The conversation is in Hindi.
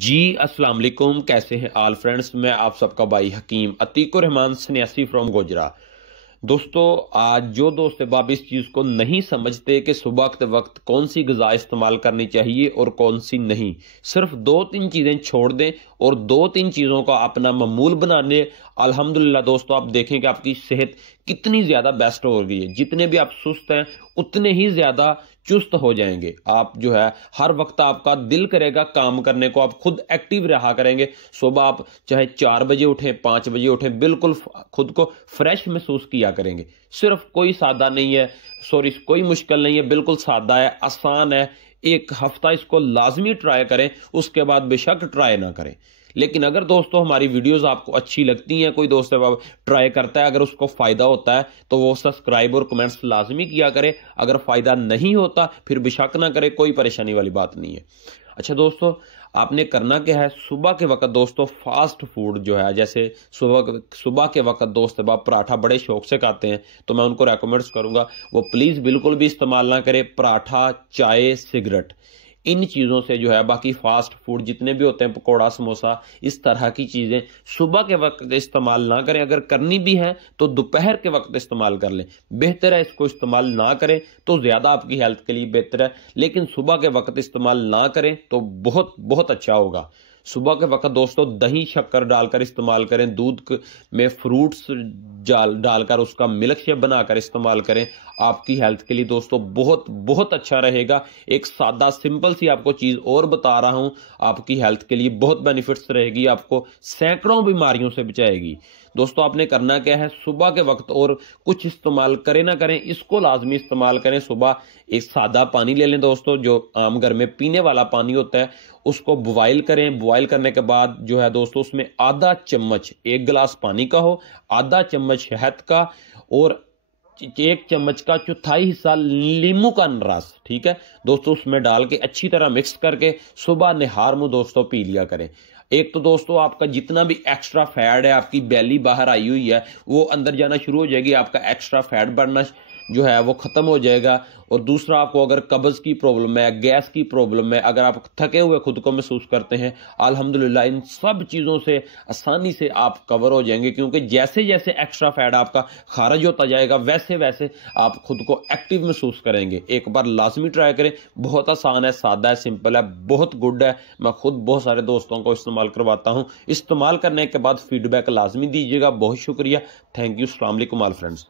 जी अस्सलाम वालेकुम, कैसे हैं ऑल फ्रेंड्स। मैं आप सबका भाई हकीम अतीकुर रहमान सन्यासी फ्रॉम गोजरा। दोस्तों, आज जो दोस्त बाब इस चीज़ को नहीं समझते कि सुबह के वक्त कौन सी ग़िज़ा इस्तेमाल करनी चाहिए और कौन सी नहीं, सिर्फ दो तीन चीज़ें छोड़ दें और दो तीन चीज़ों का अपना मामूल बना लें। अल्हम्दुलिल्लाह दोस्तों, आप देखें कि आपकी सेहत कितनी ज़्यादा बेस्ट हो गई है। जितने भी आप सुस्त हैं उतने ही ज़्यादा चुस्त हो जाएंगे। आप जो है हर वक्त आपका दिल करेगा काम करने को, आप खुद एक्टिव रहा करेंगे। सुबह आप चाहे 4 बजे उठें, 5 बजे उठें, बिल्कुल खुद को फ्रेश महसूस किया करेंगे। सिर्फ कोई सादा नहीं है, सॉरी कोई मुश्किल नहीं है, बिल्कुल सादा है, आसान है। एक हफ्ता इसको लाजमी ट्राई करें, उसके बाद बेशक ट्राई ना करें। लेकिन अगर दोस्तों हमारी वीडियोस आपको अच्छी लगती हैं, कोई दोस्त ट्राई करता है, अगर उसको फायदा होता है तो वो सब्सक्राइब और कमेंट्स लाजमी किया करे। अगर फायदा नहीं होता फिर बेशक ना करे, कोई परेशानी वाली बात नहीं है। अच्छा दोस्तों, आपने करना क्या है, सुबह के वक्त दोस्तों फास्ट फूड जो है, जैसे सुबह के वक्त दोस्त बाप पराठा बड़े शौक से खाते हैं, तो मैं उनको रेकमेंड्स करूंगा वो प्लीज़ बिल्कुल भी इस्तेमाल ना करें। पराठा, चाय, सिगरेट, इन चीज़ों से जो है, बाकी फास्ट फूड जितने भी होते हैं, पकौड़ा, समोसा, इस तरह की चीज़ें सुबह के वक्त इस्तेमाल ना करें। अगर करनी भी है तो दोपहर के वक्त इस्तेमाल कर लें, बेहतर है। इसको इस्तेमाल ना करें तो ज़्यादा आपकी हेल्थ के लिए बेहतर है, लेकिन सुबह के वक्त इस्तेमाल ना करें तो बहुत बहुत अच्छा होगा। सुबह के वक्त दोस्तों दही शक्कर डालकर इस्तेमाल करें, दूध में फ्रूट्स डालकर उसका मिल्क शेक बनाकर इस्तेमाल करें। आपकी हेल्थ के लिए दोस्तों बहुत बहुत अच्छा रहेगा। एक सादा सिंपल सी आपको चीज़ और बता रहा हूं, आपकी हेल्थ के लिए बहुत बेनिफिट्स रहेगी, आपको सैकड़ों बीमारियों से बचाएगी। दोस्तों, आपने करना क्या है, सुबह के वक्त और कुछ इस्तेमाल करें ना करें, इसको लाजमी इस्तेमाल करें। सुबह एक सादा पानी ले लें दोस्तों, जो आम घर में पीने वाला पानी होता है, उसको बॉयल करें। बॉयल करने के बाद जो है दोस्तों, उसमें आधा चम्मच, 1 गिलास पानी का हो, आधा चम्मच शहद का और 1 चम्मच का चौथाई हिस्सा नींबू का रस, ठीक है दोस्तों, उसमें डाल के अच्छी तरह मिक्स करके सुबह निहार मुंह दोस्तों पी लिया करें। एक तो दोस्तों आपका जितना भी एक्स्ट्रा फैट है, आपकी बैली बाहर आई हुई है, वो अंदर जाना शुरू हो जाएगी, आपका एक्स्ट्रा फैट बढ़ना जो है वो खत्म हो जाएगा। और दूसरा, आपको अगर कब्ज की प्रॉब्लम है, गैस की प्रॉब्लम है, अगर आप थके हुए खुद को महसूस करते हैं, अल्हम्दुलिल्लाह इन सब चीज़ों से आसानी से आप कवर हो जाएंगे, क्योंकि जैसे जैसे एक्स्ट्रा फैट आपका खारिज होता जाएगा वैसे वैसे आप खुद को एक्टिव महसूस करेंगे। एक बार लाजमी ट्राई करें, बहुत आसान है, सादा है, सिंपल है, बहुत गुड है। मैं खुद बहुत सारे दोस्तों को इस्तेमाल करवाता हूँ। इस्तेमाल करने के बाद फीडबैक लाजमी दीजिएगा। बहुत शुक्रिया, थैंक यू, अस्सलाम वालेकुम ऑल फ्रेंड्स।